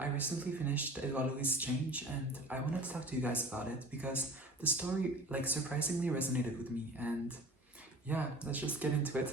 I recently finished Edouard Louis' Change, and I wanted to talk to you guys about it because the story surprisingly resonated with me, and yeah, let's just get into it.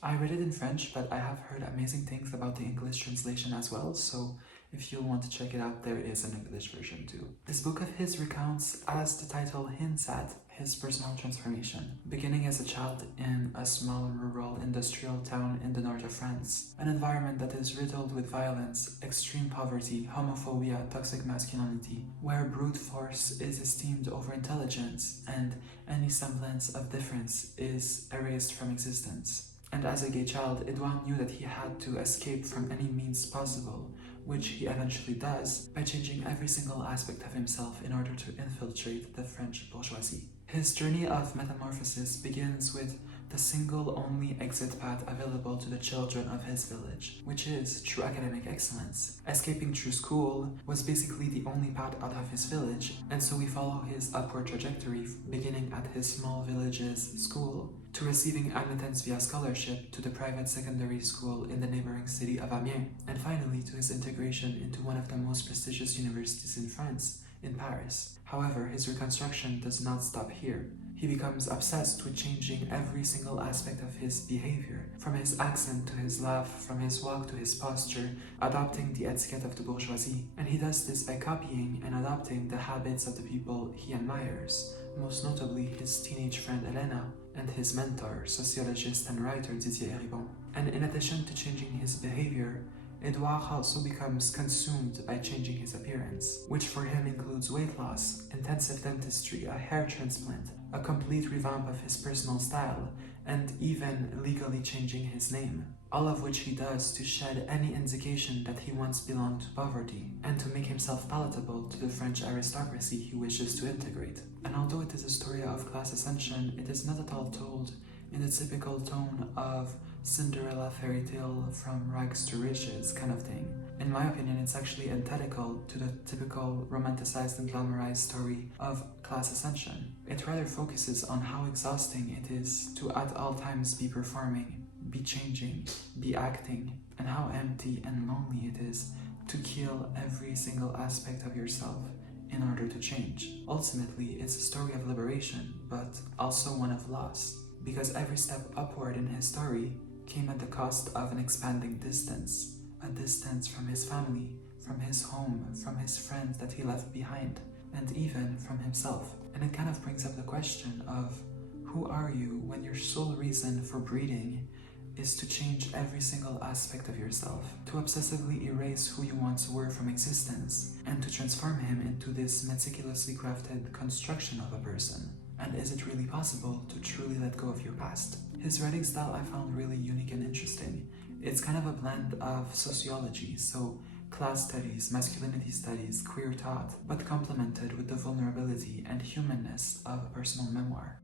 I read it in French, but I have heard amazing things about the English translation as well, so if you want to check it out, there is an English version too. This book of his recounts, as the title hints at, his personal transformation, beginning as a child in a small rural industrial town in the north of France, an environment that is riddled with violence, extreme poverty, homophobia, toxic masculinity, where brute force is esteemed over intelligence and any semblance of difference is erased from existence. And as a gay child, Edouard knew that he had to escape from any means possible, which he eventually does by changing every single aspect of himself in order to infiltrate the French bourgeoisie. His journey of metamorphosis begins with the single only exit path available to the children of his village, which is true academic excellence. Escaping through school was basically the only path out of his village, and so we follow his upward trajectory beginning at his small village's school to receiving admittance via scholarship to the private secondary school in the neighboring city of Amiens, and finally to his integration into one of the most prestigious universities in France, in Paris. However, his reconstruction does not stop here. He becomes obsessed with changing every single aspect of his behavior, from his accent to his laugh, from his walk to his posture, adopting the etiquette of the bourgeoisie. And he does this by copying and adopting the habits of the people he admires, most notably his teenage friend Elena and his mentor, sociologist and writer Didier Eribon. And in addition to changing his behavior, Edouard also becomes consumed by changing his appearance, which for him includes weight loss, intensive dentistry, a hair transplant, a complete revamp of his personal style, and even legally changing his name. All of which he does to shed any indication that he once belonged to poverty, and to make himself palatable to the French aristocracy he wishes to integrate. And although it is a story of class ascension, it is not at all told in the typical tone of Cinderella fairy tale from rags to riches kind of thing. In my opinion, it's actually antithetical to the typical romanticized and glamorized story of class ascension. It rather focuses on how exhausting it is to at all times be performing, be changing, be acting, and how empty and lonely it is to kill every single aspect of yourself in order to change. Ultimately, it's a story of liberation, but also one of loss, because every step upward in his story came at the cost of an expanding distance, a distance from his family, from his home, from his friends that he left behind, and even from himself. And it kind of brings up the question of, who are you when your sole reason for breeding is to change every single aspect of yourself, to obsessively erase who you once were from existence, and to transform him into this meticulously crafted construction of a person? And is it really possible to truly let go of your past? His writing style I found really unique and interesting. It's kind of a blend of sociology, so class studies, masculinity studies, queer thought, but complemented with the vulnerability and humanness of a personal memoir.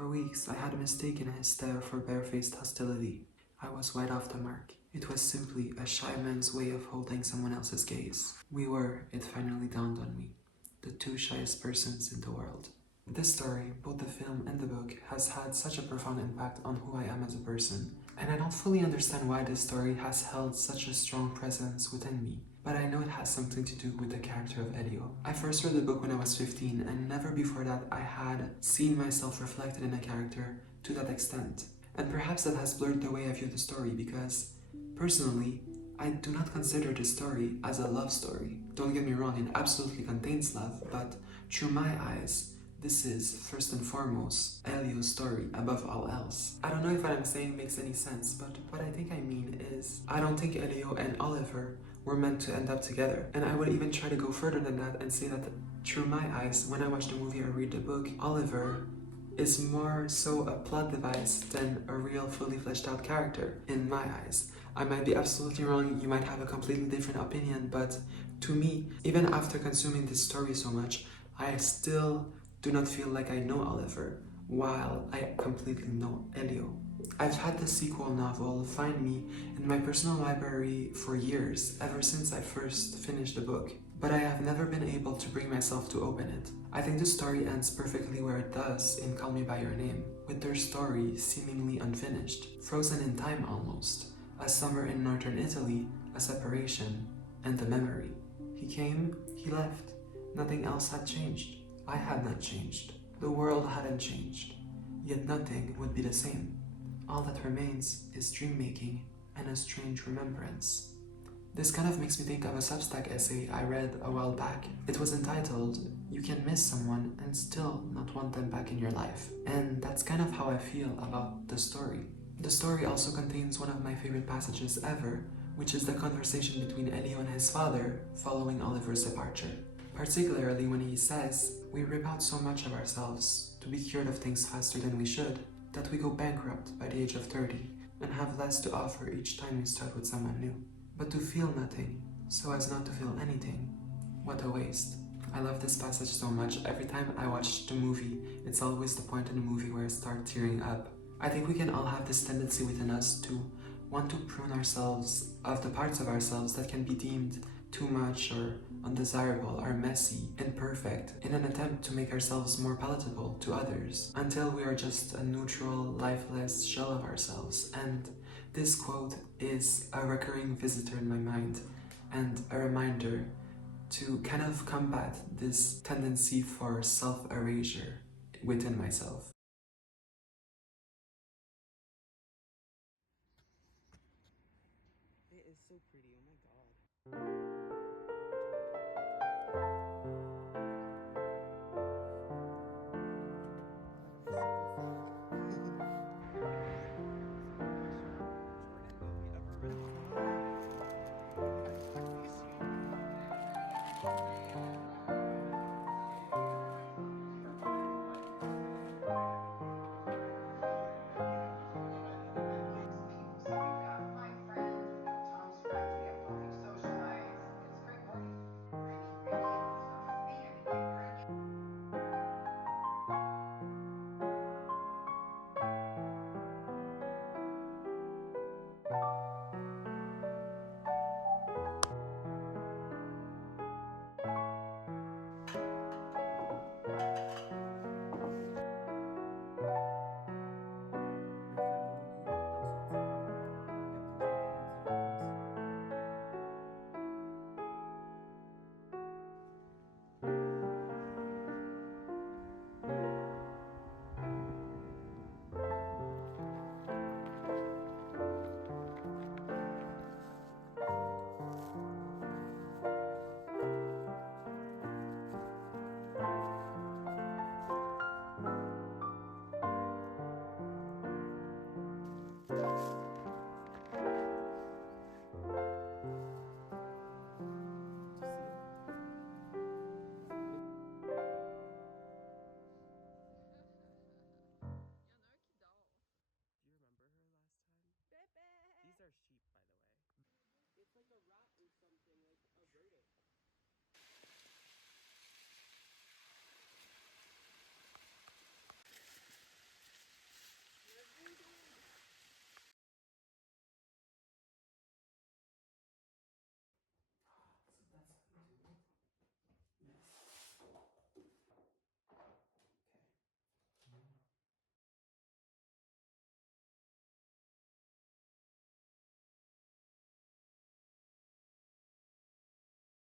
For weeks, I had mistaken his stare for barefaced hostility. I was wide off the mark. It was simply a shy man's way of holding someone else's gaze. We were, it finally dawned on me, the two shyest persons in the world. This story, both the film and the book, has had such a profound impact on who I am as a person. And I don't fully understand why this story has held such a strong presence within me, but I know it has something to do with the character of Elio. I first read the book when I was 15, and never before that I had seen myself reflected in a character to that extent. And perhaps that has blurred the way I view the story, because, personally, I do not consider this story as a love story. Don't get me wrong, it absolutely contains love, but through my eyes, this is, first and foremost, Elio's story above all else. I don't know if what I'm saying makes any sense, but what I think I mean is, I don't think Elio and Oliver were meant to end up together. And I would even try to go further than that and say that through my eyes, when I watch the movie or read the book, Oliver is more so a plot device than a real fully fleshed out character, in my eyes. I might be absolutely wrong, you might have a completely different opinion, but to me, even after consuming this story so much, I still do not feel like I know Oliver, while I completely know Elio. I've had the sequel novel find me in my personal library for years, ever since I first finished the book, but I have never been able to bring myself to open it. I think the story ends perfectly where it does in Call Me By Your Name, with their story seemingly unfinished, frozen in time almost, a summer in northern Italy, a separation, and a memory. He came, he left, nothing else had changed. I had not changed. The world hadn't changed. Yet nothing would be the same. All that remains is dream-making and a strange remembrance. This kind of makes me think of a Substack essay I read a while back. It was entitled, "You Can Miss Someone and Still Not Want Them Back in Your Life." And that's kind of how I feel about the story. The story also contains one of my favorite passages ever, which is the conversation between Elio and his father following Oliver's departure. Particularly when he says, "We rip out so much of ourselves to be cured of things faster than we should, that we go bankrupt by the age of 30 and have less to offer each time we start with someone new. But to feel nothing, so as not to feel anything, what a waste." I love this passage so much. Every time I watch the movie, it's always the point in the movie where I start tearing up. I think we can all have this tendency within us to want to prune ourselves of the parts of ourselves that can be deemed too much or undesirable or messy, imperfect, in an attempt to make ourselves more palatable to others, until we are just a neutral, lifeless shell of ourselves. And this quote is a recurring visitor in my mind and a reminder to kind of combat this tendency for self-erasure within myself. It is so pretty, oh my god.